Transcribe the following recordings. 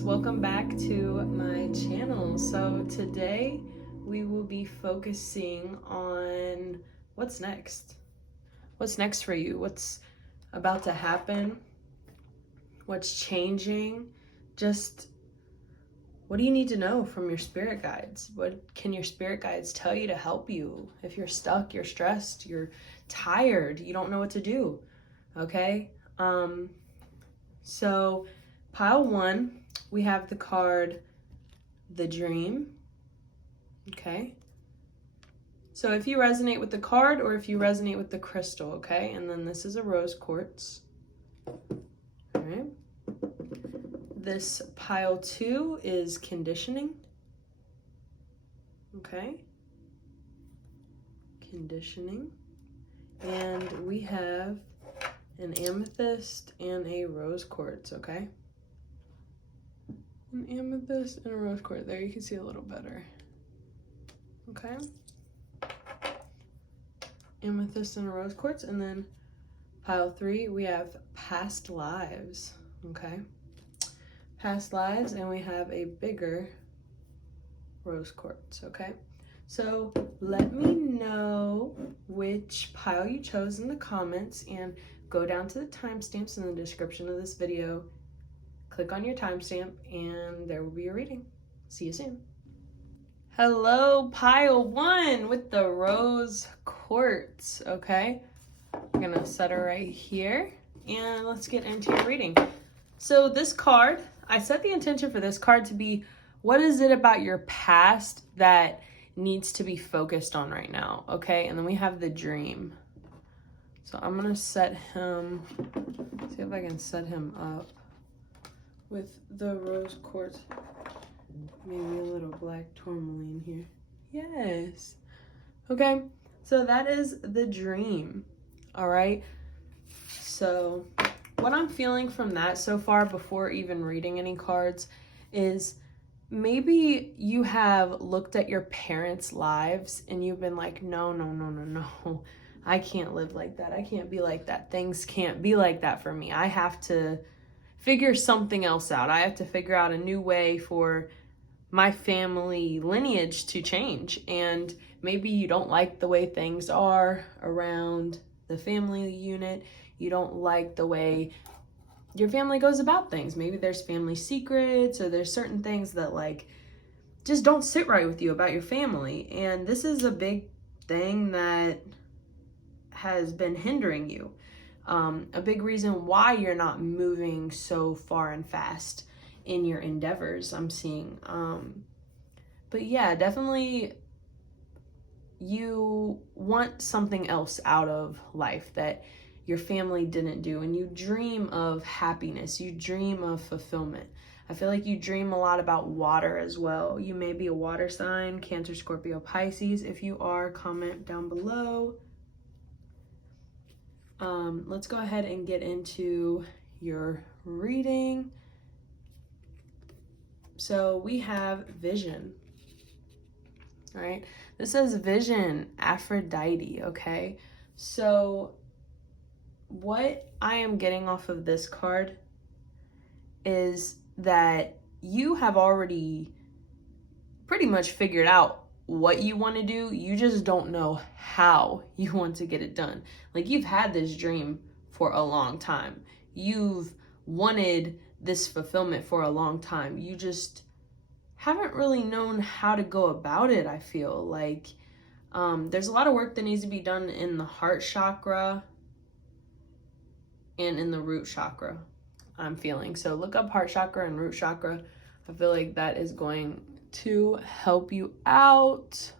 guys, welcome back to my channel. So today we will be focusing on what's next. What's next for you? What's about to happen? What's changing? Just what do you need to know from your spirit guides? What can your spirit guides tell you to help you? If you're stuck, you're stressed, you're tired, you don't know what to do. Okay? So pile one, we have the card, the Dream. Okay. So if you resonate with the card or if you resonate with the crystal, okay? And then this is a rose quartz. All right. This pile two is conditioning. Okay. Conditioning. And we have an amethyst and a rose quartz, okay? An amethyst and a rose quartz. There you can see a little better. Okay. Amethyst and a rose quartz. And then pile three, we have past lives. Okay. Past lives, and we have a bigger rose quartz. Okay. So let me know which pile you chose in the comments and go down to the timestamps in the description of this video. Click on your timestamp and there will be a reading. See you soon. Hello, pile one with the rose quartz, okay? I'm gonna set her right here and let's get into your reading. So this card, I set the intention for this card to be, what is it about your past that needs to be focused on right now, okay? And then we have the Dream. So I'm gonna set him, see if I can set him up with the rose quartz. Maybe a little black tourmaline here. Yes. Okay, so that is the Dream. All right. So what I'm feeling from that so far before even reading any cards is maybe you have looked at your parents' lives and you've been like, no. I can't live like that. I can't be like that. Things can't be like that for me. I have to figure something else out. I have to figure out a new way for my family lineage to change. And maybe you don't like the way things are around the family unit. You don't like the way your family goes about things. Maybe there's family secrets or there's certain things that like just don't sit right with you about your family. And this is a big thing that has been hindering you. A big reason why you're not moving so far and fast in your endeavors, I'm seeing. But yeah, definitely you want something else out of life that your family didn't do, and you dream of happiness, you dream of fulfillment. I feel like you dream a lot about water as well. You may be a water sign, Cancer, Scorpio, Pisces. If you are, comment down below. Let's go ahead and get into your reading. So we have vision. All right. This says vision, Aphrodite. Okay. So what I am getting off of this card is that you have already pretty much figured out what you want to do. You just don't know how you want to get it done. Like, you've had this dream for a long time. You've wanted this fulfillment for a long time. You just haven't really known how to go about it. I feel like there's a lot of work that needs to be done in the heart chakra and in the root chakra, I'm feeling. So look up heart chakra and root chakra. I feel like that is going to help you out.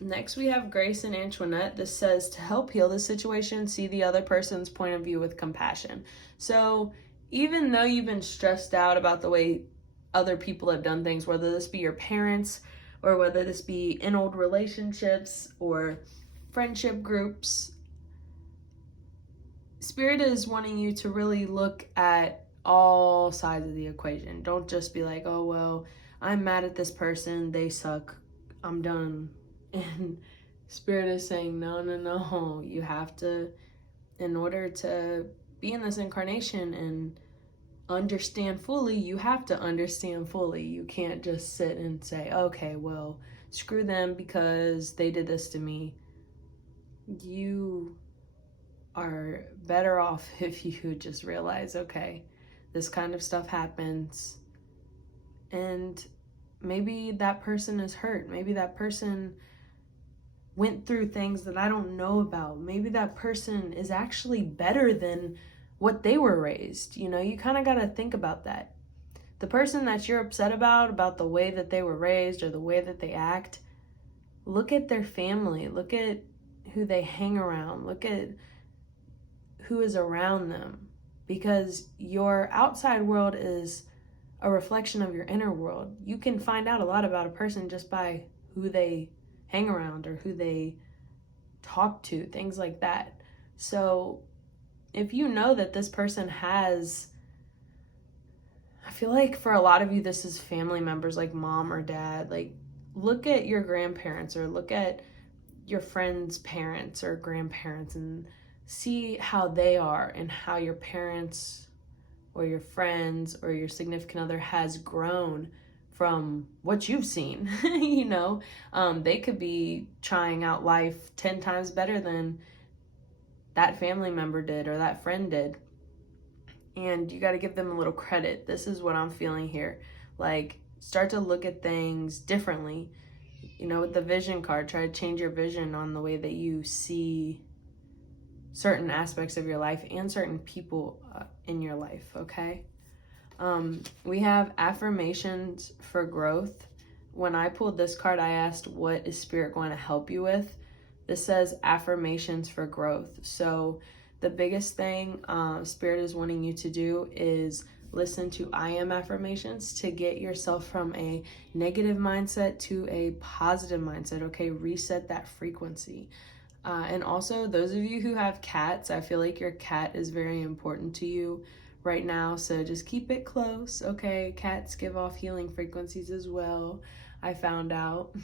Next we have Grace and Antoinette. This says to help heal the situation, see the other person's point of view with compassion. So even though you've been stressed out about the way other people have done things, whether this be your parents or whether this be in old relationships or friendship groups, Spirit is wanting you to really look at all sides of the equation. Don't just be like, oh, well, I'm mad at this person, they suck, I'm done. And Spirit is saying, no, you have to, in order to be in this incarnation and understand fully, you have to understand fully. You can't just sit and say, okay, well, screw them because they did this to me. You are better off if you just realize, okay, this kind of stuff happens, and maybe that person is hurt. Maybe that person went through things that I don't know about. Maybe that person is actually better than what they were raised. You know, you kind of got to think about that. The person that you're upset about the way that they were raised or the way that they act, look at their family. Look at who they hang around. Look at who is around them. Because your outside world is a reflection of your inner world. You can find out a lot about a person just by who they hang around or who they talk to, things like that. So if you know that this person has, I feel like for a lot of you, this is family members like mom or dad. Like, look at your grandparents or look at your friends' parents or grandparents and see how they are and how your parents or your friends or your significant other has grown from what you've seen. You know, they could be trying out life 10 times better than that family member did or that friend did. And you got to give them a little credit. This is what I'm feeling here. Like, start to look at things differently. You know, with the vision card, try to change your vision on the way that you see certain aspects of your life and certain people in your life, okay? We have affirmations for growth. When I pulled this card, I asked, what is Spirit going to help you with? This says affirmations for growth. So the biggest thing Spirit is wanting you to do is listen to I am affirmations to get yourself from a negative mindset to a positive mindset, okay? Reset that frequency. And also, those of you who have cats, I feel like your cat is very important to you right now. So just keep it close, okay? Cats give off healing frequencies as well, I found out.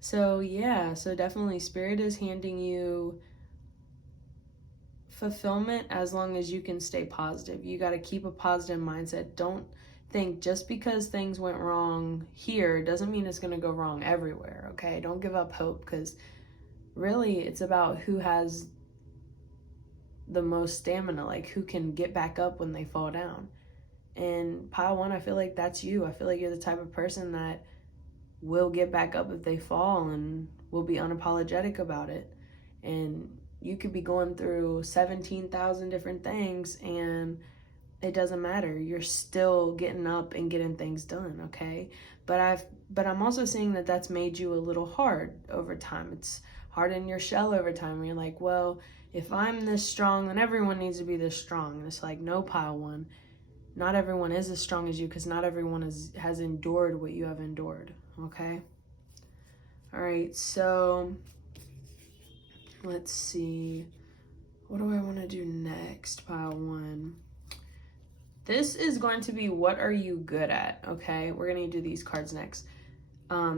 So yeah, so definitely Spirit is handing you fulfillment as long as you can stay positive. You got to keep a positive mindset. Don't think just because things went wrong here doesn't mean it's going to go wrong everywhere, okay? Don't give up hope, because really it's about who has the most stamina, like who can get back up when they fall down. And pile one, I feel like that's you. I feel like you're the type of person that will get back up if they fall and will be unapologetic about it. And you could be going through 17,000 different things and it doesn't matter. You're still getting up and getting things done, okay? But I'm also seeing that that's made you a little hard over time. It's hard in your shell over time. Where you're like, well, if I'm this strong, then everyone needs to be this strong. And it's like, no, pile one. Not everyone is as strong as you, because not everyone has endured what you have endured, okay? All right, so let's see. What do I want to do next, pile one? This is going to be, what are you good at, okay? We're going to do these cards next.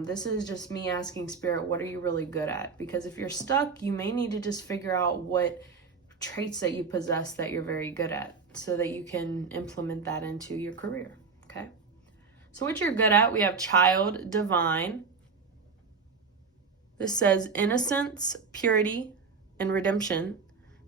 This is just me asking Spirit, what are you really good at? Because if you're stuck, you may need to just figure out what traits that you possess that you're very good at so that you can implement that into your career, okay? So what you're good at, we have child, divine. This says innocence, purity, and redemption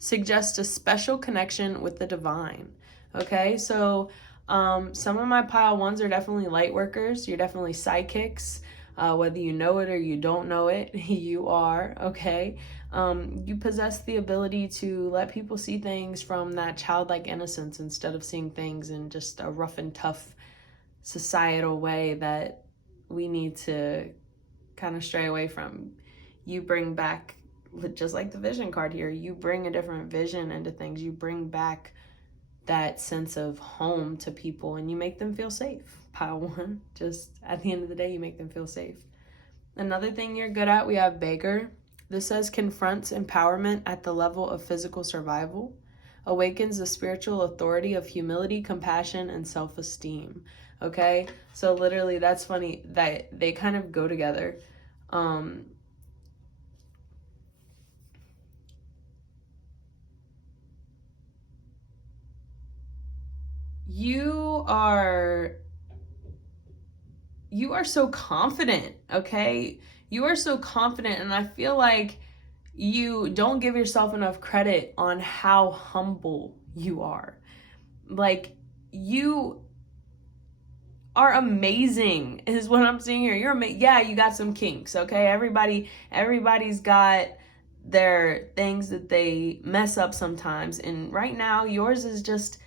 suggest a special connection with the divine, okay? So some of my pile ones are definitely light workers. You're definitely sidekicks. Whether you know it or you don't know it, you are, okay? You possess the ability to let people see things from that childlike innocence instead of seeing things in just a rough and tough societal way that we need to kind of stray away from. You bring back, just like the vision card here, you bring a different vision into things. You bring back that sense of home to people and you make them feel safe. Pile one, just at the end of the day, you make them feel safe. Another thing you're good at, we have beggar. This says confronts empowerment at the level of physical survival, awakens the spiritual authority of humility, compassion, and self-esteem. Okay, so literally that's funny that they kind of go together. you are so confident, okay? You are so confident, and I feel like you don't give yourself enough credit on how humble you are. Like, you are amazing is what I'm seeing here. You're amazing. Yeah, you got some kinks, okay? Everybody's got their things that they mess up sometimes, and right now yours is just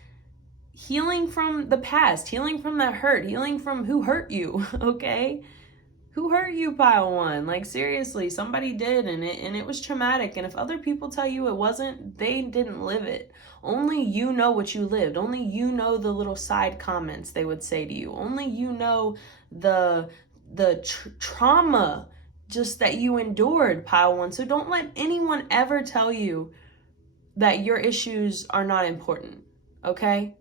healing from the past, healing from that hurt, healing from who hurt you, okay? Who hurt you, pile one? Like, seriously, somebody did, and it was traumatic. And if other people tell you it wasn't, they didn't live it. Only you know what you lived. Only you know the little side comments they would say to you. Only you know the trauma just that you endured, pile one. So don't let anyone ever tell you that your issues are not important, okay?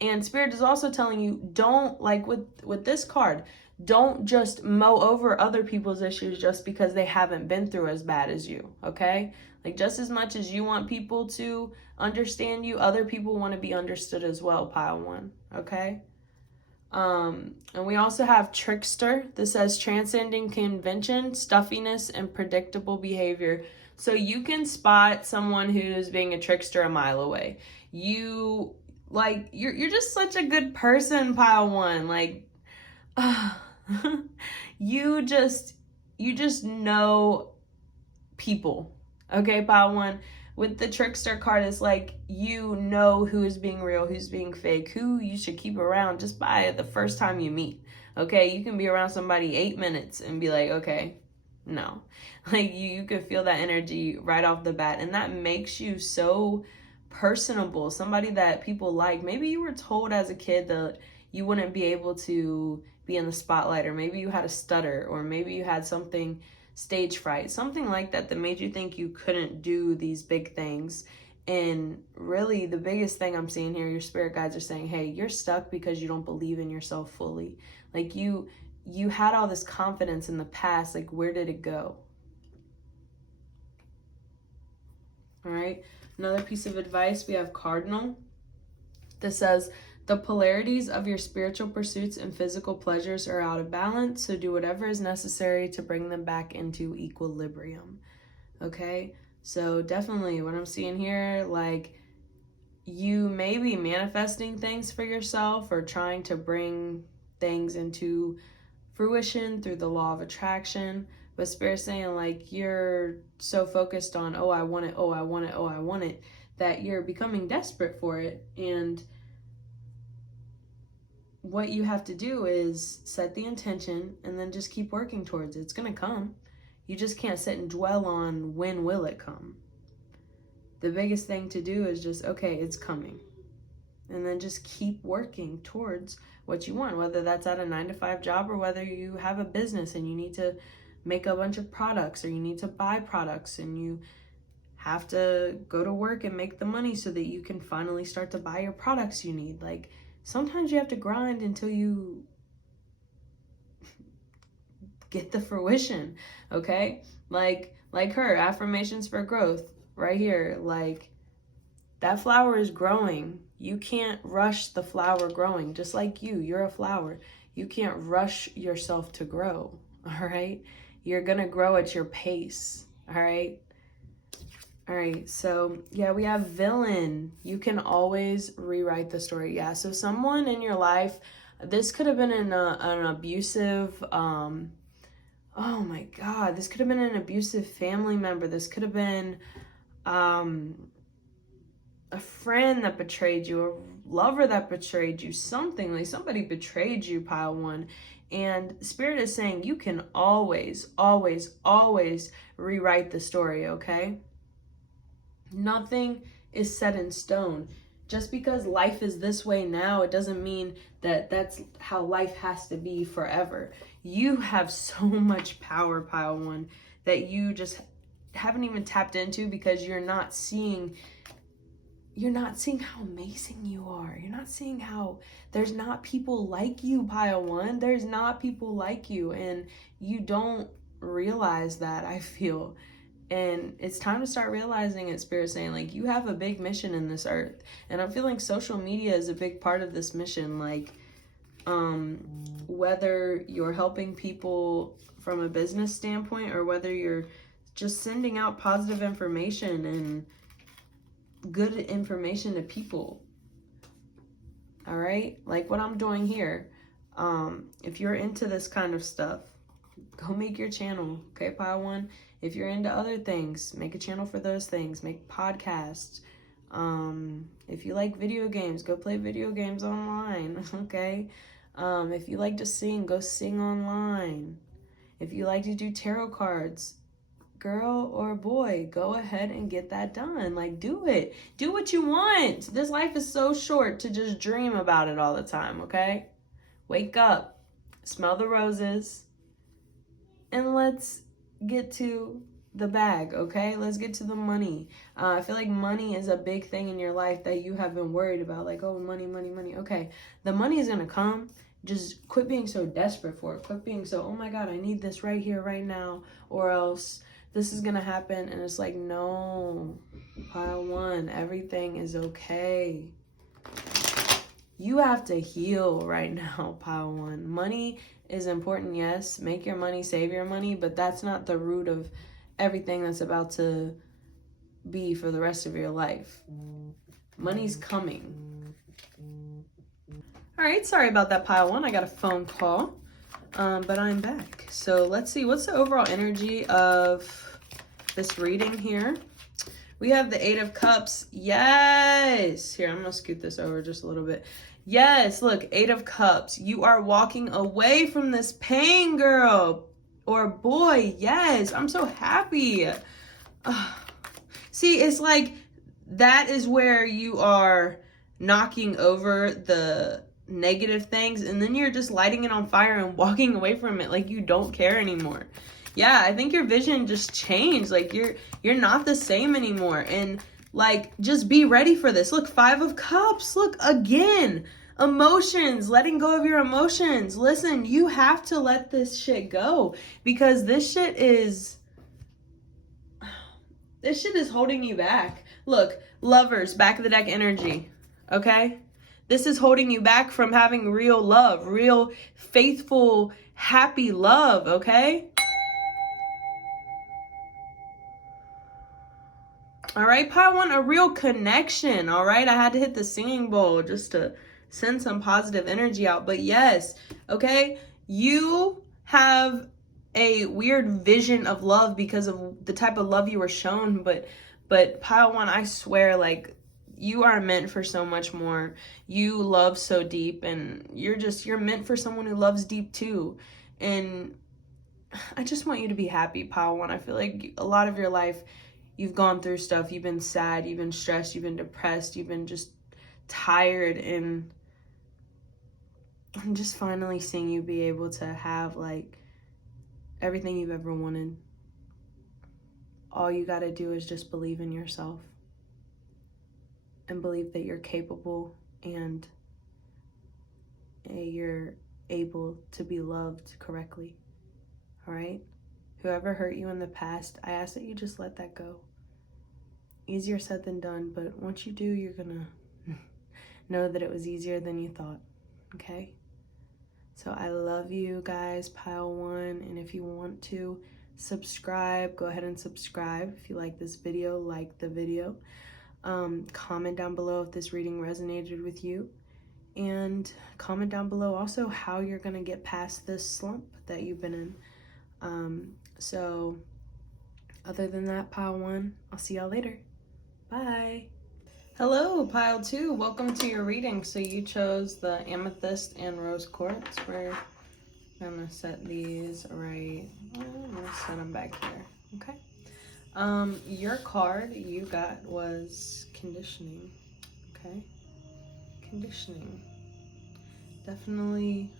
And Spirit is also telling you, don't, like with this card, don't just mow over other people's issues just because they haven't been through as bad as you, okay? Like, just as much as you want people to understand you, other people want to be understood as well, pile one, okay? And we also have trickster. This says transcending convention, stuffiness, and predictable behavior. So you can spot someone who's being a trickster a mile away. You're just such a good person, pile one. Like, you just know people, okay, pile one. With the trickster card, it's like, you know who is being real, who's being fake, who you should keep around just by the first time you meet, okay? You can be around somebody 8 minutes and be like, okay, no. Like, you can feel that energy right off the bat, and that makes you so personable, somebody that people like. Maybe you were told as a kid that you wouldn't be able to be in the spotlight, or maybe you had a stutter, or maybe you had something, stage fright, something like that, that made you think you couldn't do these big things. And really, the biggest thing I'm seeing here, your spirit guides are saying, hey, you're stuck because you don't believe in yourself fully. Like, you had all this confidence in the past. Like, where did it go? All right, another piece of advice, we have cardinal. This says, the polarities of your spiritual pursuits and physical pleasures are out of balance, so do whatever is necessary to bring them back into equilibrium. Okay, so definitely what I'm seeing here, like, you may be manifesting things for yourself or trying to bring things into fruition through the law of attraction, but Spirit's saying, like, you're so focused on, oh, I want it, oh, I want it, oh, I want it, that you're becoming desperate for it. And what you have to do is set the intention and then just keep working towards it. It's going to come. You just can't sit and dwell on when will it come. The biggest thing to do is just, okay, it's coming. And then just keep working towards what you want, whether that's at a 9-to-5 job or whether you have a business and you need to make a bunch of products, or you need to buy products and you have to go to work and make the money so that you can finally start to buy your products you need. Like, sometimes you have to grind until you get the fruition, okay? Like her, affirmations for growth, right here. Like, that flower is growing. You can't rush the flower growing. Just like you're a flower. You can't rush yourself to grow, all right? You're gonna grow at your pace, all right? All right, so yeah, we have villain. You can always rewrite the story. Yeah, so someone in your life, this could have been an abusive, oh my God, this could have been an abusive family member. This could have been a friend that betrayed you, a lover that betrayed you, something, like somebody betrayed you, pile one. And Spirit is saying you can always, always, always rewrite the story, okay? Nothing is set in stone. Just because life is this way now, it doesn't mean that that's how life has to be forever. You have so much power, pile one, that you just haven't even tapped into because you're not seeing how amazing you are. You're not seeing how there's not people like you, pile one. There's not people like you, and you don't realize that, I feel. And it's time to start realizing it, Spirit saying, like, you have a big mission in this earth. And I'm feeling social media is a big part of this mission. Like, whether you're helping people from a business standpoint or whether you're just sending out positive information and good information to people. All right? Like what I'm doing here. If you're into this kind of stuff, go make your channel. Okay, Pile 1? If you're into other things, make a channel for those things. Make podcasts. If you like video games, go play video games online. Okay? If you like to sing, go sing online. If you like to do tarot cards, girl or boy, go ahead and get that done. Like, do it. Do what you want. This life is so short to just dream about it all the time, okay? Wake up, smell the roses, and let's get to the bag, okay? Let's get to the money. I feel like money is a big thing in your life that you have been worried about. Like, oh, money, money, money. Okay, the money is going to come. Just quit being so desperate for it. Quit being so, oh my God, I need this right here, right now, or else this is going to happen. And it's like, no, Pile 1, everything is okay. You have to heal right now, Pile 1. Money is important, yes. Make your money, save your money, but that's not the root of everything that's about to be for the rest of your life. Money's coming. All right, sorry about that, Pile 1. I got a phone call, but I'm back. So let's see, what's the overall energy of this reading here? We have the 8 of Cups. Yes. Here, I'm going to scoot this over just a little bit. Yes, look, 8 of Cups. You are walking away from this pain, girl or boy. Yes, I'm so happy. See, it's like that is where you are knocking over the negative things, and then you're just lighting it on fire and walking away from it like you don't care anymore. Yeah, I think your vision just changed. Like you're not the same anymore. And like, just be ready for this. Look, 5 of Cups. Look, again, emotions, letting go of your emotions. Listen, you have to let this shit go, because this shit is holding you back. Look, Lovers, back of the deck energy. Okay? This is holding you back from having real love, real faithful, happy love, okay? All right, Pile 1, a real connection, all right? I had to hit the singing bowl just to send some positive energy out. But yes, okay, you have a weird vision of love because of the type of love you were shown. But Pile 1, I swear, like, you are meant for so much more. You love so deep, and you're meant for someone who loves deep too. And I just want you to be happy, Pile 1. I feel like a lot of your life, you've gone through stuff. You've been sad, you've been stressed, you've been depressed, you've been just tired, and I'm just finally seeing you be able to have like everything you've ever wanted. All you got to do is just believe in yourself and believe that you're capable and you're able to be loved correctly. All right? Whoever hurt you in the past, I ask that you just let that go. Easier said than done, but once you do, you're gonna know that it was easier than you thought, okay? So I love you guys, Pile 1, and if you want to subscribe, go ahead and subscribe. If you like this video, like the video. Comment down below if this reading resonated with you, and comment down below also how you're gonna get past this slump that you've been in. So other than that, Pile 1, I'll see y'all later. Bye. Hello, Pile 2. Welcome to your reading. So you chose the amethyst and rose quartz. We're gonna set these right. I'm gonna set them back here. Okay. Your card you got was conditioning. Okay. Conditioning. Definitely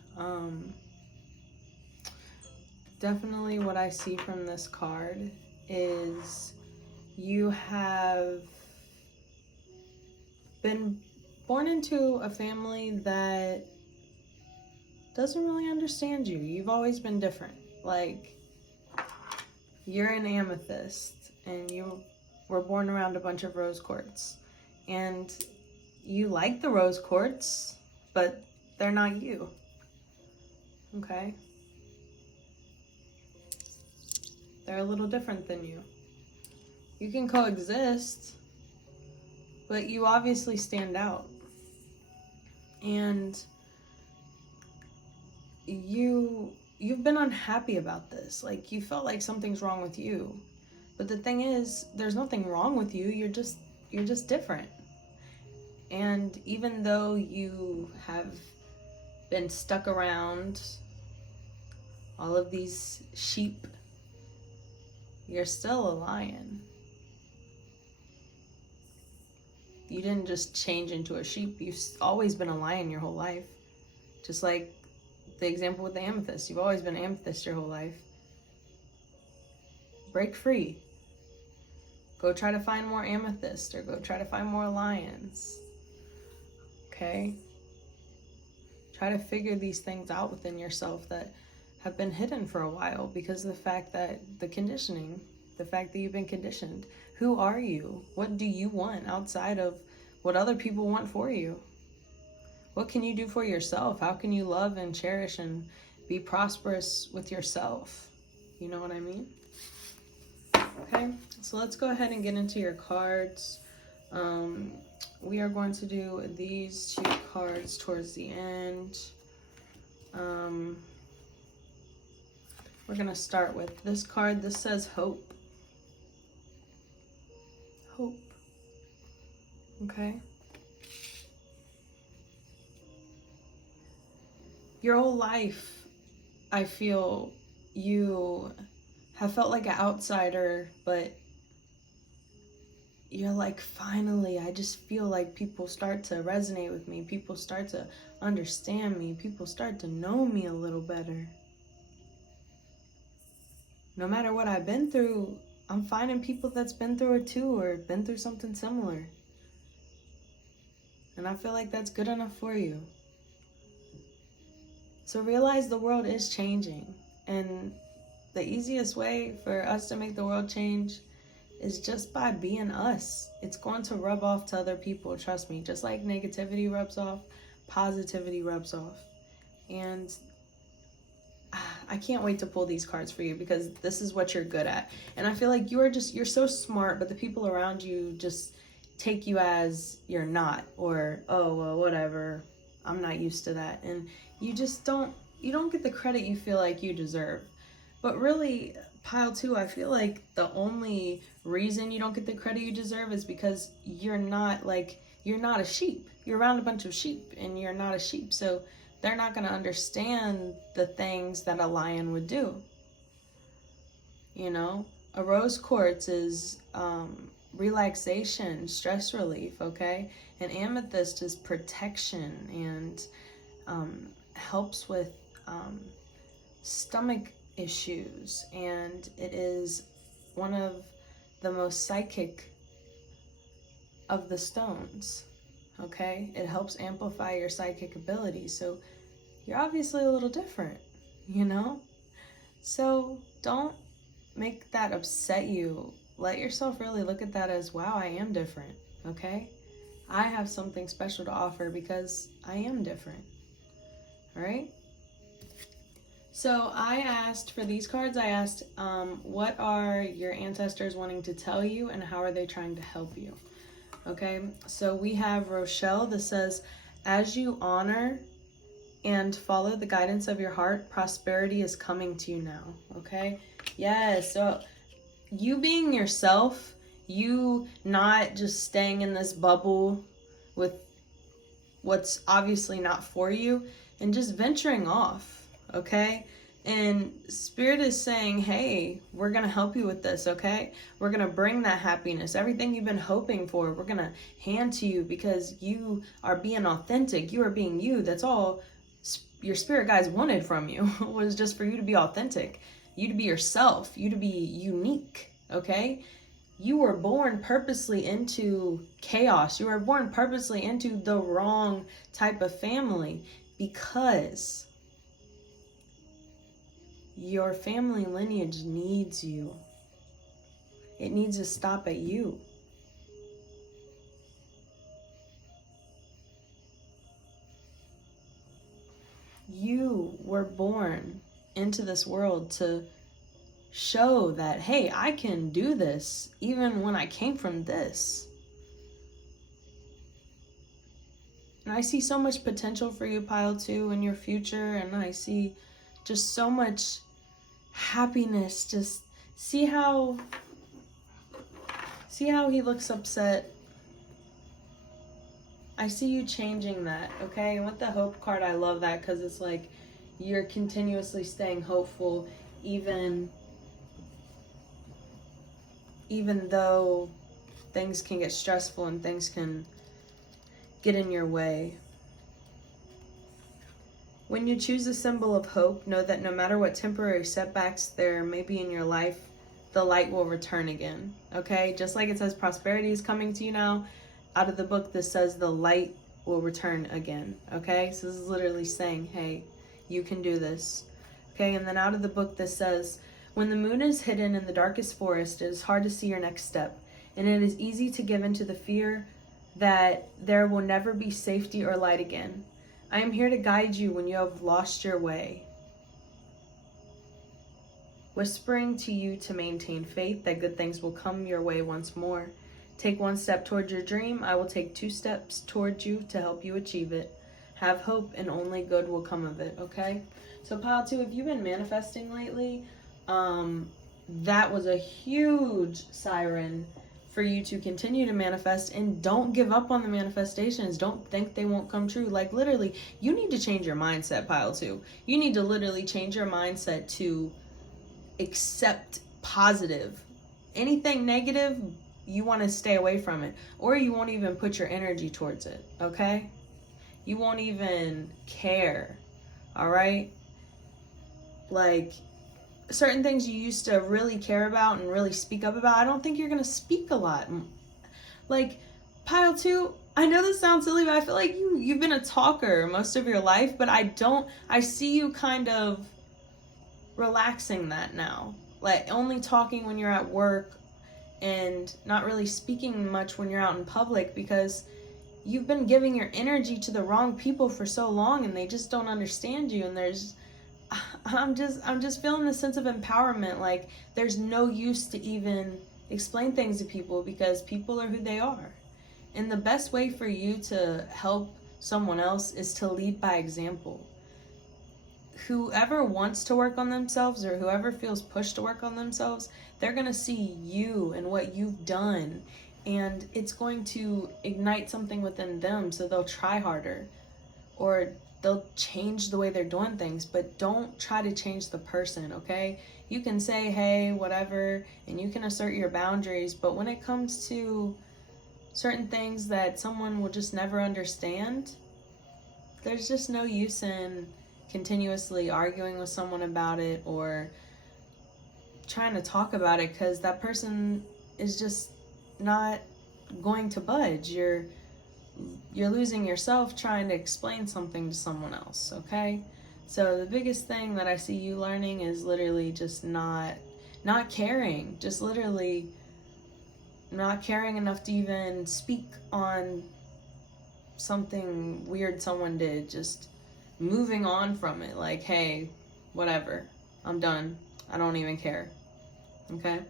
what I see from this card is you have been born into a family that doesn't really understand you. You've always been different. Like, you're an amethyst, and you were born around a bunch of rose quartz. And you like the rose quartz, but they're not you. Okay? They're a little different than you. You can coexist, but you obviously stand out. And you've been unhappy about this. Like, you felt like something's wrong with you. But the thing is, there's nothing wrong with you. You're just different. And even though you have been stuck around all of these sheep, you're still a lion. You didn't just change into a sheep. You've always been a lion your whole life. Just like the example with the amethyst. You've always been amethyst your whole life. Break free. Go try to find more amethyst, or go try to find more lions. Okay? Try to figure these things out within yourself that have been hidden for a while because of the fact that the conditioning, the fact that you've been conditioned. Who are you? What do you want outside of what other people want for you? What can you do for yourself? How can you love and cherish and be prosperous with yourself? You know what I mean? Okay, so let's go ahead and get into your cards. We are going to do these 2 cards towards the end. We're going to start with this card. This says hope. Hope. Okay. Your whole life, I feel you have felt like an outsider, but you're like, finally, I just feel like people start to resonate with me. People start to understand me. People start to know me a little better. No matter what I've been through, I'm finding people that's been through it too, or been through something similar. And I feel like that's good enough for you. So realize the world is changing. And the easiest way for us to make the world change is just by being us. It's going to rub off to other people, trust me. Just like negativity rubs off, positivity rubs off. And I can't wait to pull these cards for you because this is what you're good at. And I feel like you're so smart, but the people around you just take you as you're not, or, oh, well, whatever, I'm not used to that. And you don't get the credit you feel like you deserve. But really, pile 2, I feel like the only reason you don't get the credit you deserve is because you're not a sheep. You're around a bunch of sheep and you're not a sheep. So they're not going to understand the things that a lion would do. You know, a rose quartz is relaxation, stress relief, okay? An amethyst is protection and helps with stomach issues, and it is one of the most psychic of the stones, okay? It helps amplify your psychic ability, so you're obviously a little different, you know? So don't make that upset you. Let yourself really look at that as, wow, I am different, okay? I have something special to offer because I am different, all right? So I asked for these cards, I asked, what are your ancestors wanting to tell you and how are they trying to help you? Okay, so we have Rochelle that says, as you honor and follow the guidance of your heart, prosperity is coming to you now, okay? Yes, so you being yourself, you not just staying in this bubble with what's obviously not for you, and just venturing off, okay? And Spirit is saying, hey, we're going to help you with this, okay? We're going to bring that happiness. Everything you've been hoping for, we're going to hand to you because you are being authentic. You are being you. That's all your spirit guides wanted from you was just for you to be authentic, you to be yourself, you to be unique, okay? You were born purposely into chaos. You were born purposely into the wrong type of family because your family lineage needs you. It needs to stop at you. You were born into this world to show that, hey, I can do this even when I came from this. And I see so much potential for you, Pile 2, in your future. And I see just so much happiness. Just see how he looks upset. I see you changing that, okay? And with the hope card, I love that because it's like you're continuously staying hopeful even though things can get stressful and things can get in your way. When you choose a symbol of hope, know that no matter what temporary setbacks there may be in your life, the light will return again, okay? Just like it says prosperity is coming to you now, out of the book, this says the light will return again, okay? So this is literally saying, hey, you can do this, okay? And then out of the book, this says, when the moon is hidden in the darkest forest, it is hard to see your next step, and it is easy to give into the fear that there will never be safety or light again. I am here to guide you when you have lost your way, whispering to you to maintain faith that good things will come your way once more. Take one step toward your dream. I will take 2 steps towards you to help you achieve it. Have hope and only good will come of it, okay? So Pile 2, if you've been manifesting lately, that was a huge siren for you to continue to manifest, and don't give up on the manifestations. Don't think they won't come true. Like literally, you need to change your mindset, Pile 2. You need to literally change your mindset to accept positive. Anything negative, you want to stay away from it, or you won't even put your energy towards it, okay? You won't even care, all right? Like, certain things you used to really care about and really speak up about, I don't think you're going to speak a lot. Like, Pile 2, I know this sounds silly, but I feel like you've been a talker most of your life, but I see you kind of relaxing that now. Like, only talking when you're at work and not really speaking much when you're out in public, because you've been giving your energy to the wrong people for so long and they just don't understand you. And I'm just feeling this sense of empowerment. Like, there's no use to even explain things to people because people are who they are. And the best way for you to help someone else is to lead by example. Whoever wants to work on themselves or whoever feels pushed to work on themselves, they're going to see you and what you've done, and it's going to ignite something within them, so they'll try harder or they'll change the way they're doing things. But don't try to change the person, okay? You can say, hey, whatever, and you can assert your boundaries, but when it comes to certain things that someone will just never understand, there's just no use in continuously arguing with someone about it or trying to talk about it, because that person is just not going to budge. You're losing yourself trying to explain something to someone else, okay? So the biggest thing that I see you learning is literally just not caring. Just literally not caring enough to even speak on something weird someone did. Just moving on from it. Like, hey, whatever. I'm done. I don't even care. Okay?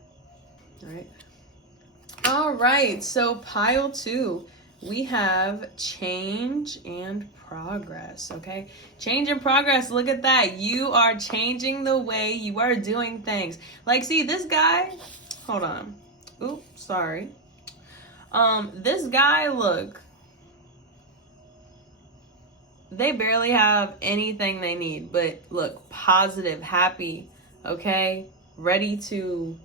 All right. So Pile 2, we have change and progress. Okay? Change and progress. Look at that. You are changing the way you are doing things. Like, see, this guy, hold on. Oops, sorry. This guy, look, they barely have anything they need, but look, positive, happy, okay? Ready to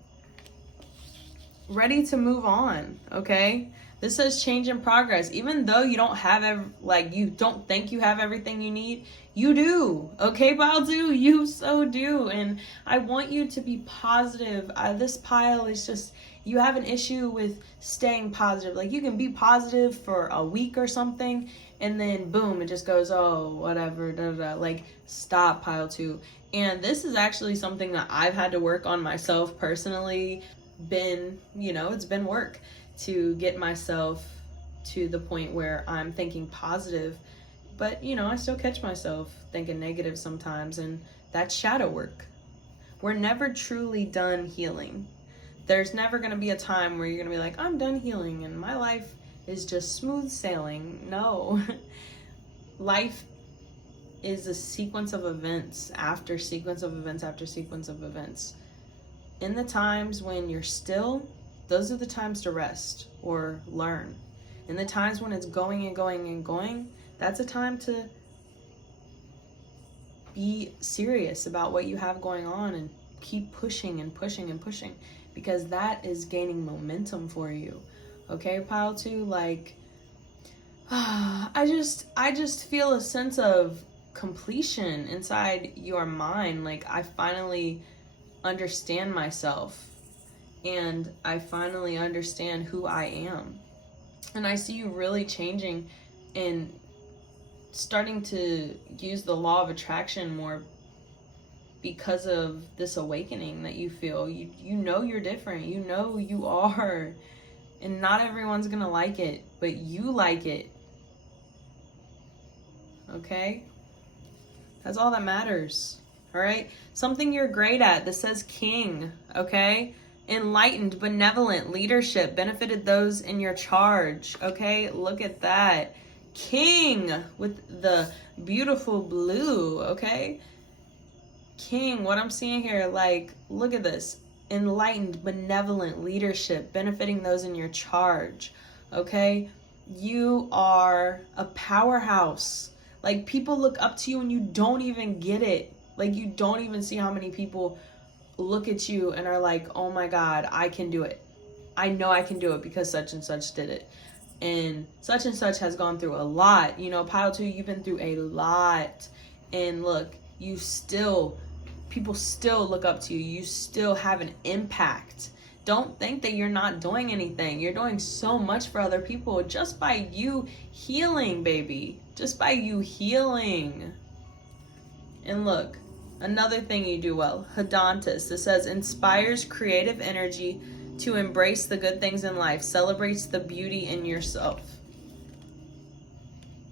move on, okay? This says change and progress. Even though you don't have, you don't think you have everything you need, you do, okay, Pile 2? You so do, and I want you to be positive. This pile is just, you have an issue with staying positive. Like, you can be positive for a week or something, and then boom, it just goes, oh, whatever, da, da, da. Like, stop, Pile 2. And this is actually something that I've had to work on myself personally. been, you know, it's been work to get myself to the point where I'm thinking positive, but you know, I still catch myself thinking negative sometimes, and that's shadow work. We're never truly done healing. There's never going to be a time where you're going to be like, I'm done healing and my life is just smooth sailing. No. Life is a sequence of events after sequence of events after sequence of events. In the times when you're still, those are the times to rest or learn. In the times when it's going and going and going, that's a time to be serious about what you have going on and keep pushing and pushing and pushing, because that is gaining momentum for you. Okay, pile 2, like, I just feel a sense of completion inside your mind. Like, I finally understand myself, and I finally understand who I am. And I see you really changing and starting to use the law of attraction more because of this awakening that you feel. You know you're different. You know you are. And not everyone's gonna like it, but you like it. Okay? That's all that matters. Alright? Something you're great at. This says king. Okay? Enlightened, benevolent, leadership, benefited those in your charge. Okay? Look at that. King with the beautiful blue. Okay? King, what I'm seeing here, like, look at this. Enlightened, benevolent, leadership, benefiting those in your charge. Okay? You are a powerhouse. Like, people look up to you and you don't even get it. Like, you don't even see how many people look at you and are like, oh my God, I can do it. I know I can do it because such and such did it. And such has gone through a lot. You know, pile 2, you've been through a lot. And look, people still look up to you. You still have an impact. Don't think that you're not doing anything. You're doing so much for other people just by you healing, baby. Just by you healing. And look, another thing you do well, Hedontus. It says, inspires creative energy to embrace the good things in life, celebrates the beauty in yourself.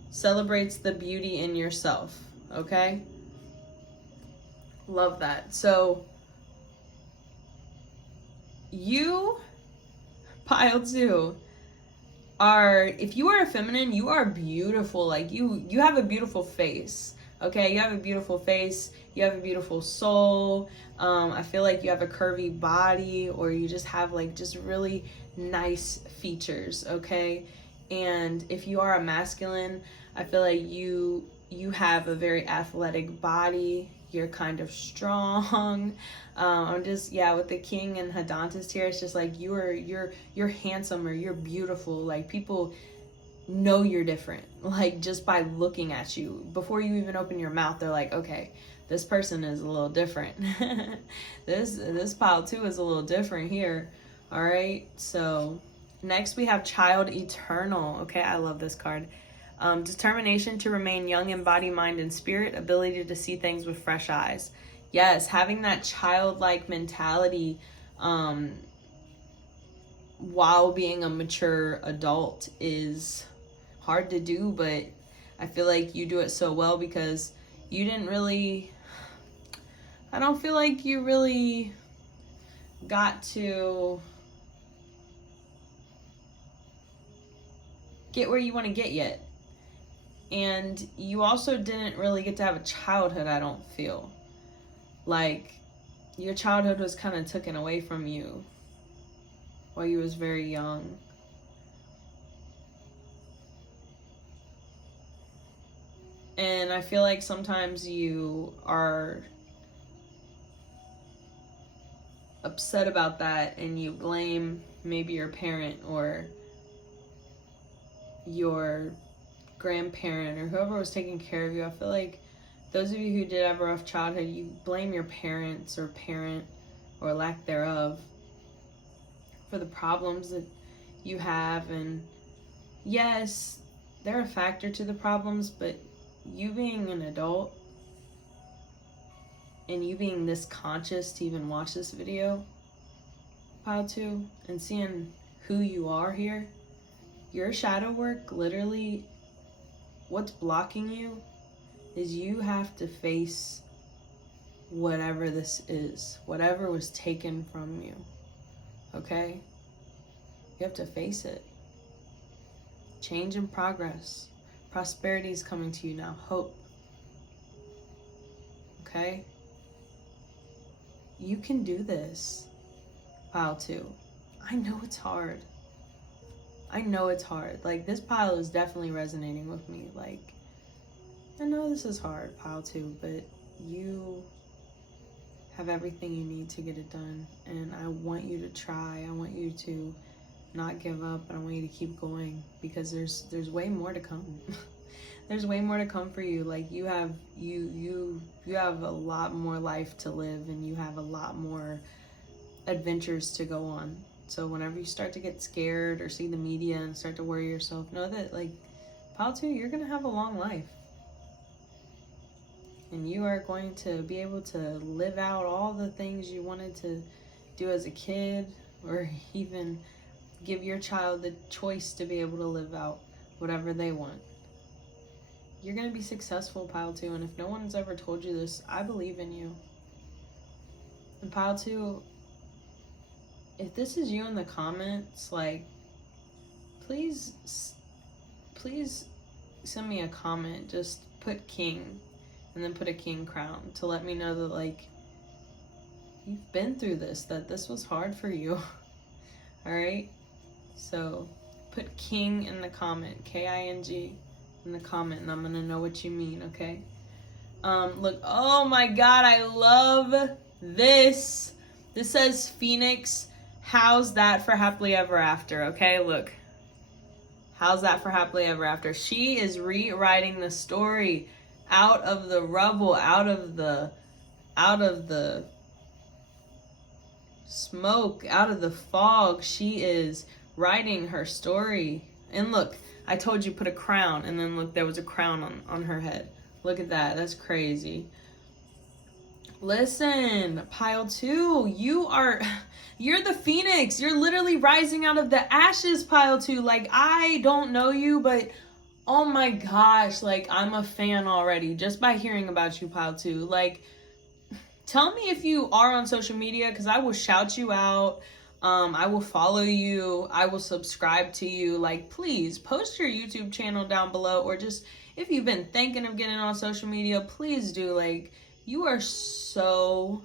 Celebrates the beauty in yourself, okay? Love that. So, you, pile 2, if you are a feminine, you are beautiful. Like, you have a beautiful face. Okay, you have a beautiful face, you have a beautiful soul. I feel like you have a curvy body, or you just have like just really nice features, okay? And if you are a masculine, I feel like you have a very athletic body. You're kind of strong. I'm just, yeah, with the king and Hedontus here, it's just like you're handsome, or you're beautiful. Like, people know you're different, like, just by looking at you. Before you even open your mouth, they're like, okay, this person is a little different. this pile 2 is a little different here. All right, so next we have child eternal. Okay, I love this card. Determination to remain young in body, mind, and spirit, ability to see things with fresh eyes. Yes, having that childlike mentality while being a mature adult is hard to do, but I feel like you do it so well because you didn't really, I don't feel like you really got to get where you want to get yet. And you also didn't really get to have a childhood, I don't feel. Like, your childhood was kind of taken away from you while you was very young. And I feel like sometimes you are upset about that and you blame maybe your parent or your grandparent or whoever was taking care of you. I feel like those of you who did have a rough childhood, you blame your parents or parent or lack thereof for the problems that you have. And yes, they're a factor to the problems, but you being an adult and you being this conscious to even watch this video, Pile 2, and seeing who you are here, your shadow work, literally, what's blocking you is you have to face whatever this is, whatever was taken from you, okay? You have to face it. Change and progress. Prosperity is coming to you now. Hope. Okay? You can do this, Pile 2. I know it's hard. I know it's hard. Like, this pile is definitely resonating with me. Like, I know this is hard, Pile 2, but you have everything you need to get it done. And I want you to try. I want you to not give up, and I want you to keep going, because there's way more to come. There's way more to come for you. Like, you have a lot more life to live, and you have a lot more adventures to go on. So whenever you start to get scared or see the media and start to worry yourself, know that, like, Pile 2, you're gonna have a long life, and you are going to be able to live out all the things you wanted to do as a kid, or even give your child the choice to be able to live out whatever they want. You're going to be successful, Pile 2, and if no one's ever told you this, I believe in you. And Pile 2, if this is you in the comments, like, please send me a comment. Just put king and then put a king crown to let me know that, like, you've been through this, that this was hard for you. All right? So put king in the comment, K-I-N-G in the comment, and I'm gonna know what you mean, okay? Look, oh my God, I love this. This says Phoenix. How's that for happily ever after? Okay, look. How's that for happily ever after? She is rewriting the story out of the rubble, out of the smoke, out of the fog. She is writing her story. And look, I told you put a crown, and then look, there was a crown on her head. Look at that. That's crazy. Listen, Pile 2, you're the Phoenix. You're literally rising out of the ashes, Pile 2. Like, I don't know you, but oh my gosh, like, I'm a fan already just by hearing about you, Pile 2. Like, tell me if you are on social media, because I will shout you out. I will follow you. I will subscribe to you. Like, please post your YouTube channel down below, or just if you've been thinking of getting on social media, please do. Like, you are so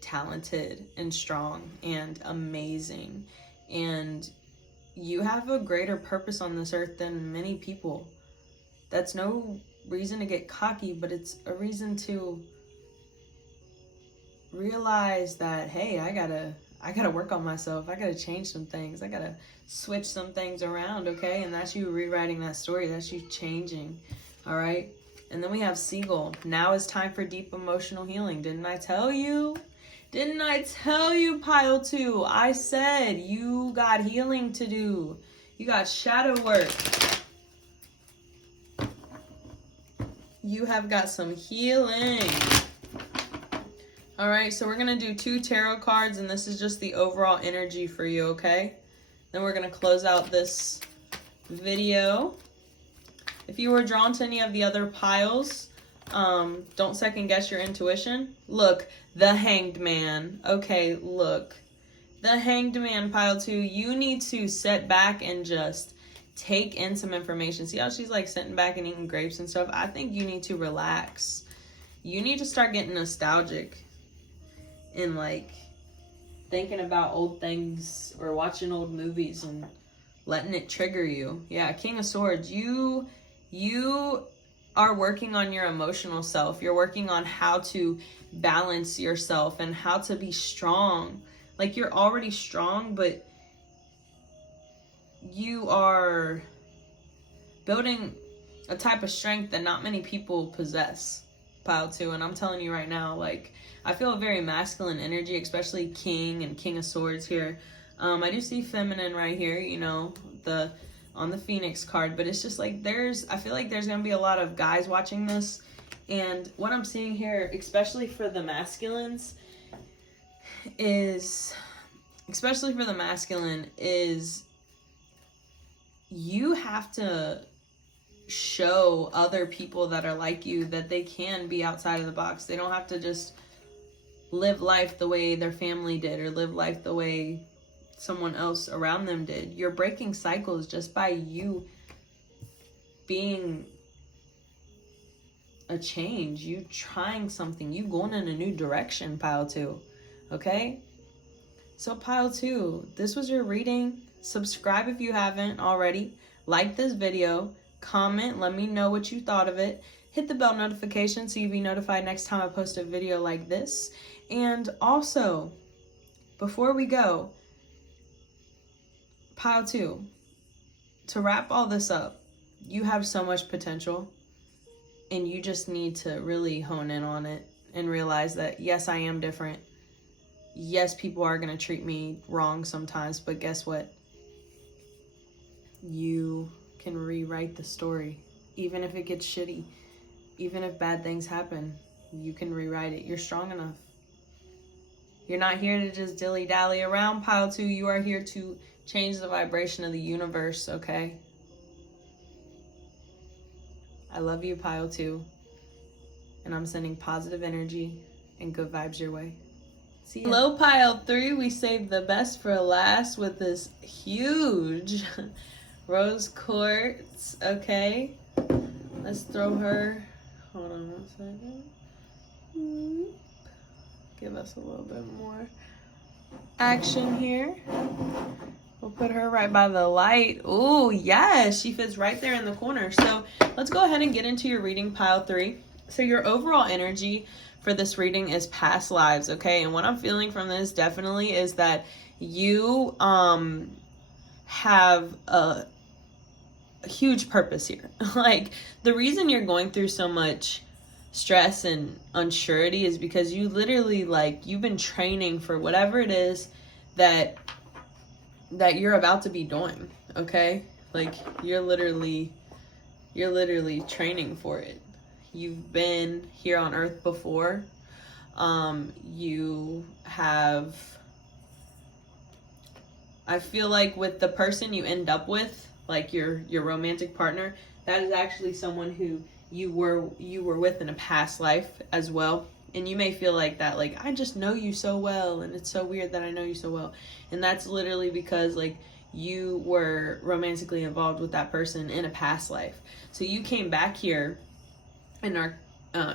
talented and strong and amazing, and you have a greater purpose on this earth than many people. That's no reason to get cocky, but it's a reason to realize that, hey, I gotta work on myself. I gotta change some things. I gotta switch some things around, okay? And that's you rewriting that story. That's you changing, all right? And then we have Seagull. Now is time for deep emotional healing. Didn't I tell you? Didn't I tell you, Pile 2? I said you got healing to do. You got shadow work. You have got some healing. All right, so we're going to do 2 tarot cards, and this is just the overall energy for you, okay? Then we're going to close out this video. If you were drawn to any of the other piles, don't second guess your intuition. Look, the Hanged Man. Okay, look. The Hanged Man, Pile 2, you need to sit back and just take in some information. See how she's like sitting back and eating grapes and stuff? I think you need to relax. You need to start getting nostalgic and like thinking about old things or watching old movies and letting it trigger you. Yeah, King of Swords, you are working on your emotional self. You're working on how to balance yourself and how to be strong. Like, you're already strong, but you are building a type of strength that not many people possess, Pile 2. And I'm telling you right now, like, I feel a very masculine energy, especially King and King of Swords here. I do see feminine right here, you know, on the Phoenix card, but it's just like I feel like there's going to be a lot of guys watching this. And what I'm seeing here, especially for the masculines, is especially for the masculine, is you have to show other people that are like you that they can be outside of the box. They don't have to just live life the way their family did or live life the way someone else around them did. You're breaking cycles just by you being a change, you trying something, you going in a new direction, pile 2. Okay? So pile 2, this was your reading. Subscribe if you haven't already. Like this video. Comment. Let me know what you thought of it. Hit the bell notification so you'll be notified next time I post a video like this. And also, before we go, pile 2, to wrap all this up, you have so much potential. And you just need to really hone in on it and realize that, yes, I am different. Yes, people are going to treat me wrong sometimes, but guess what? You can rewrite the story. Even if it gets shitty, even if bad things happen, you can rewrite it. You're strong enough. You're not here to just dilly-dally around, pile 2. You are here to change the vibration of the universe, okay? I love you, pile 2. And I'm sending positive energy and good vibes your way. See ya. Hello, pile 3. We saved the best for last with this huge rose quartz. Okay. Let's throw her. Hold on 1 second. Give us a little bit more action here. We'll put her right by the light. Oh, yes, she fits right there in the corner. So let's go ahead and get into your reading, pile 3. So your overall energy for this reading is past lives, okay? And what I'm feeling from this definitely is that you have a huge purpose here. Like, the reason you're going through so much stress and unsurety is because you literally, like, you've been training for whatever it is that you're about to be doing, okay? Like, you're literally training for it. You've been here on earth before. You have, I feel like with the person you end up with, like your romantic partner, that is actually someone who you were with in a past life as well. And you may feel like that, like, I just know you so well, and it's so weird that I know you so well. And that's literally because, like, you were romantically involved with that person in a past life. So you came back here and are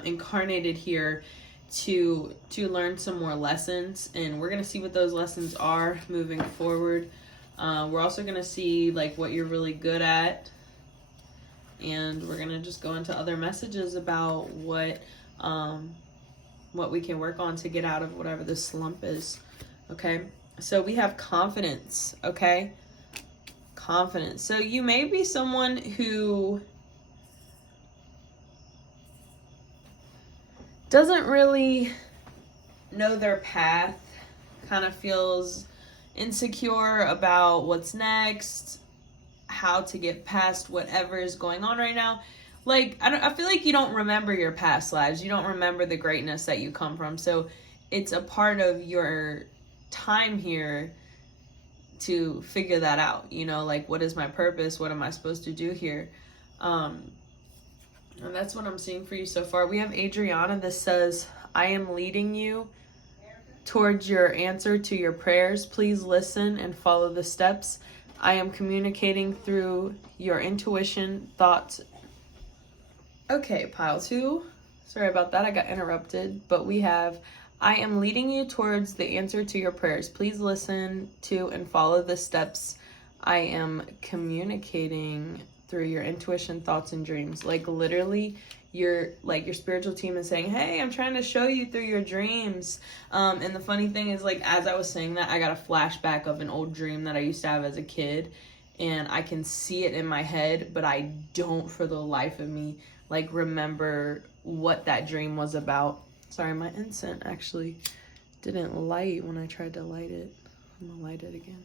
incarnated here to learn some more lessons. And we're going to see what those lessons are moving forward. We're also going to see, like, what you're really good at. And we're going to just go into other messages about what we can work on to get out of whatever this slump is, okay? So we have confidence, okay? Confidence. So you may be someone who doesn't really know their path, kind of feels insecure about what's next, how to get past whatever is going on right now. Like, I feel like you don't remember your past lives. You don't remember the greatness that you come from. So it's a part of your time here to figure that out. You know, like, what is my purpose? What am I supposed to do here? And that's what I'm seeing for you so far. We have Adriana. This says, I am leading you towards your answer to your prayers. Please listen and follow the steps. I am communicating through your intuition, thoughts. Okay, pile 2. Sorry about that. I got interrupted. But we have, I am leading you towards the answer to your prayers. Please listen to and follow the steps. I am communicating through your intuition, thoughts, and dreams. Like, literally, your spiritual team is saying, hey, I'm trying to show you through your dreams. And the funny thing is, like, as I was saying that, I got a flashback of an old dream that I used to have as a kid. And I can see it in my head, but I don't, for the life of me, like, remember what that dream was about. Sorry, my incense actually didn't light when I tried to light it. I'm gonna light it again.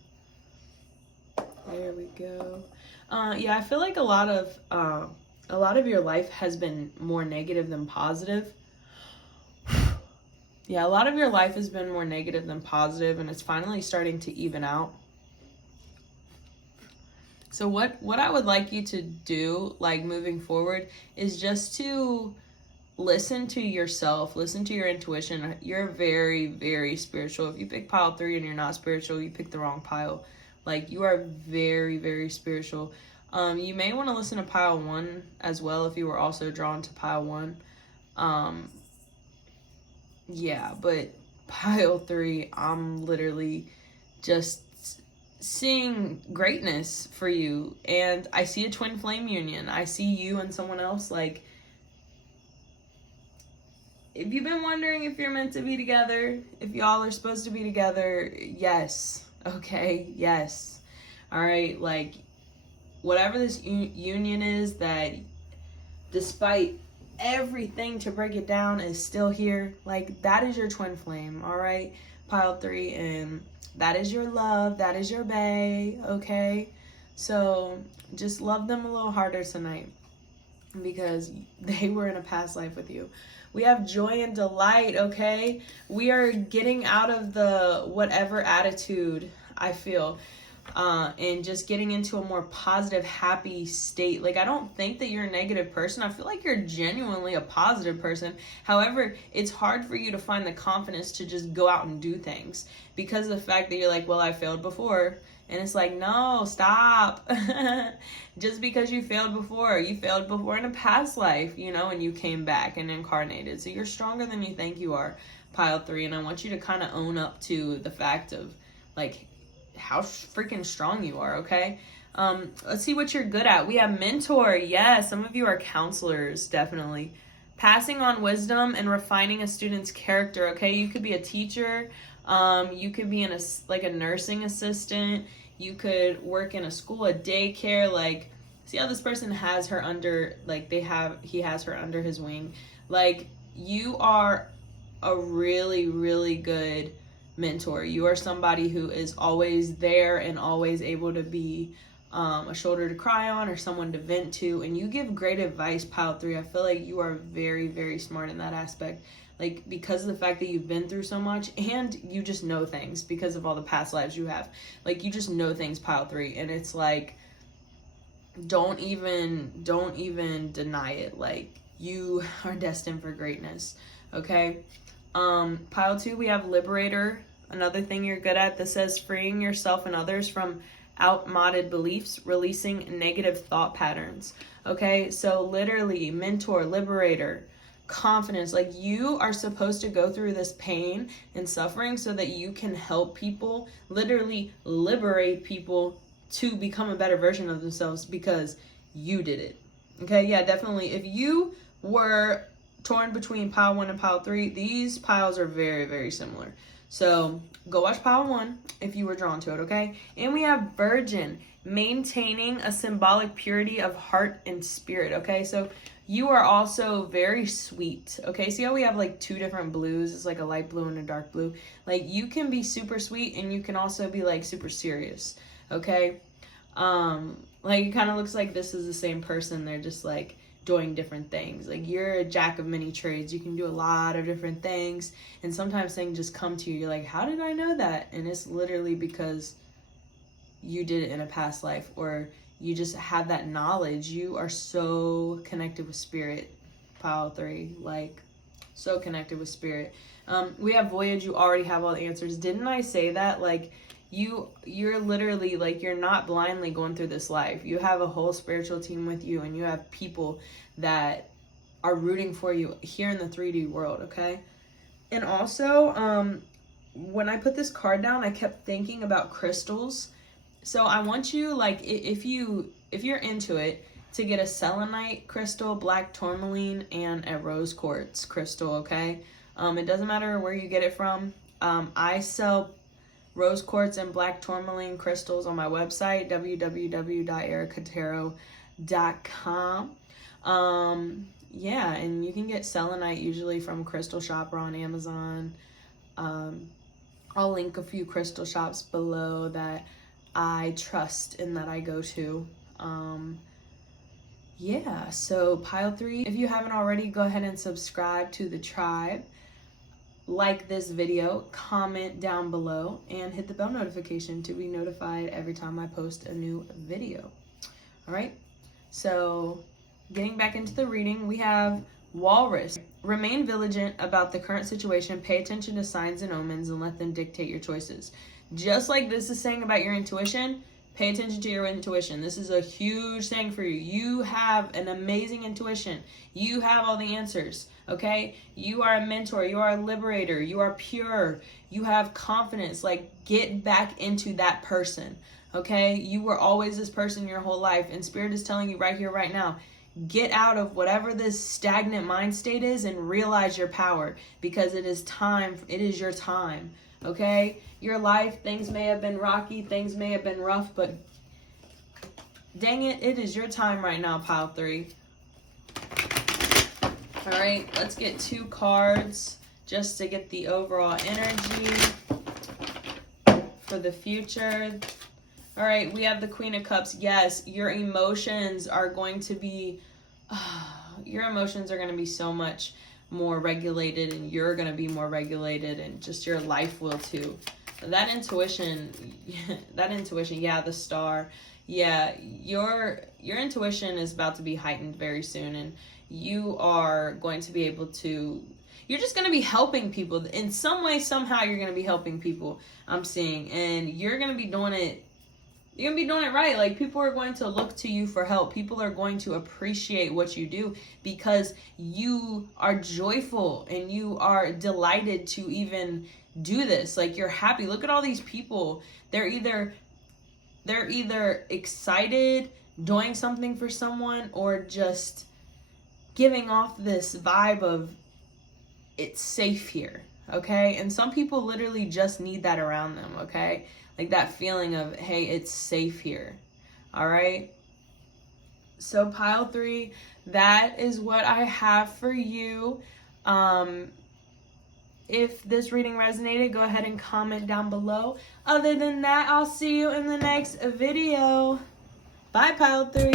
There we go. Yeah, I feel like a lot of your life has been more negative than positive. Yeah, a lot of your life has been more negative than positive, and it's finally starting to even out. So what I would like you to do, like moving forward, is just to listen to yourself, listen to your intuition. You're very, very spiritual. If you pick pile 3 and you're not spiritual, you pick the wrong pile. Like, you are very, very spiritual. You may want to listen to pile 1 as well if you were also drawn to pile 1. Yeah, but pile 3, I'm literally just seeing greatness for you. And I see a twin flame union. I see you and someone else. Like, if you've been wondering if you're meant to be together, if y'all are supposed to be together, yes. Okay, yes. All right, like, whatever this union is, that despite everything to break it down is still here, like, that is your twin flame, all right? Pile 3, and that is your love, that is your bae, okay? So just love them a little harder tonight, because they were in a past life with you. We have joy and delight, okay? We are getting out of the whatever attitude, I feel, and just getting into a more positive, happy state. Like, I don't think that you're a negative person. I feel like you're genuinely a positive person. However, it's hard for you to find the confidence to just go out and do things because of the fact that you're like, well, I failed before. And it's like, no, stop. Just because you failed before in a past life, you know, and you came back and incarnated. So you're stronger than you think you are, pile 3. And I want you to kind of own up to the fact of, like, how freaking strong you are, okay? Let's see what you're good at. We have mentor. Yes, some of you are counselors, definitely. Passing on wisdom and refining a student's character, okay? You could be a teacher. You could be a nursing assistant. You could work in a school, a daycare. Like, see how this person has her under, like, he has her under his wing. Like, you are a really, really good mentor. You are somebody who is always there and always able to be a shoulder to cry on or someone to vent to, and you give great advice, pile 3. I feel like you are very, very smart in that aspect, like, because of the fact that you've been through so much, and you just know things because of all the past lives you have. Like, you just know things, pile 3, and it's like, don't even deny it. Like, you are destined for greatness, okay? Pile 2, we have liberator. Another thing you're good at. This says freeing yourself and others from outmoded beliefs, releasing negative thought patterns. Okay, so literally, mentor, liberator, confidence. Like, you are supposed to go through this pain and suffering so that you can help people, literally liberate people to become a better version of themselves because you did it. Okay, yeah, definitely. If you were torn between pile 1 and pile 3, these piles are very, very similar. So go watch pile 1 if you were drawn to it, okay? And we have virgin, maintaining a symbolic purity of heart and spirit, okay? So you are also very sweet, okay? See how we have like 2 different blues? It's like a light blue and a dark blue. Like, you can be super sweet and you can also be like super serious, okay? Like, it kind of looks like this is the same person. They're just like doing different things. Like, you're a jack of many trades. You can do a lot of different things, and sometimes things just come to you. You're like, how did I know that? And it's literally because you did it in a past life, or you just have that knowledge. You are so connected with spirit, pile 3, like, so connected with spirit. We have voyage. You already have all the answers. Didn't I say that? Like, you're literally, like, you're not blindly going through this life. You have a whole spiritual team with you, and you have people that are rooting for you here in the 3D world, okay? And also, when I put this card down, I kept thinking about crystals. So I want you, like, if you're into it, to get a selenite crystal, black tourmaline, and a rose quartz crystal, okay? It doesn't matter where you get it from. I sell rose quartz and black tourmaline crystals on my website, www.ericatero.com. Yeah, and you can get selenite usually from Crystal Shop or on Amazon. I'll link a few crystal shops below that I trust and that I go to. Yeah, so pile 3, if you haven't already, go ahead and subscribe to the tribe. like this video, comment down below, and hit the bell notification to be notified every time I post a new video. All right, so getting back into the reading, we have Walrus. Remain vigilant about the current situation. Pay attention to signs and omens and let them dictate your choices. Just like this is saying about your intuition, pay attention to your intuition. This is a huge thing for you. You have an amazing intuition. You have all the answers, okay? You are a mentor. You are a liberator. You are pure. You have confidence. Like, get back into that person, okay? You were always this person your whole life, and Spirit is telling you right here, right now, get out of whatever this stagnant mind state is and realize your power, because it is time. It is your time, okay? Your life, things may have been rocky, things may have been rough, but dang it, it is your time right now, pile 3. All right, let's get 2 cards just to get the overall energy for the future. All right, we have the Queen of Cups. Yes, your emotions are going to be, so much more regulated, and you're going to be more regulated, and just your life will too. That intuition, yeah, the Star. Yeah, your intuition is about to be heightened very soon, and you are going to be able to, you're just going to be helping people. In some way, somehow, you're going to be helping people, I'm seeing, and you're going to be doing it. You're going to be doing it right. Like, people are going to look to you for help. People are going to appreciate what you do because you are joyful and you are delighted to even do this. Like, you're happy. Look at all these people. They're either excited, doing something for someone, or just giving off this vibe of it's safe here, okay? And some people literally just need that around them, okay? Like that feeling of, hey, it's safe here, all right? So pile 3, that is what I have for you. If this reading resonated, go ahead and comment down below. Other than that, I'll see you in the next video. Bye, pile 3.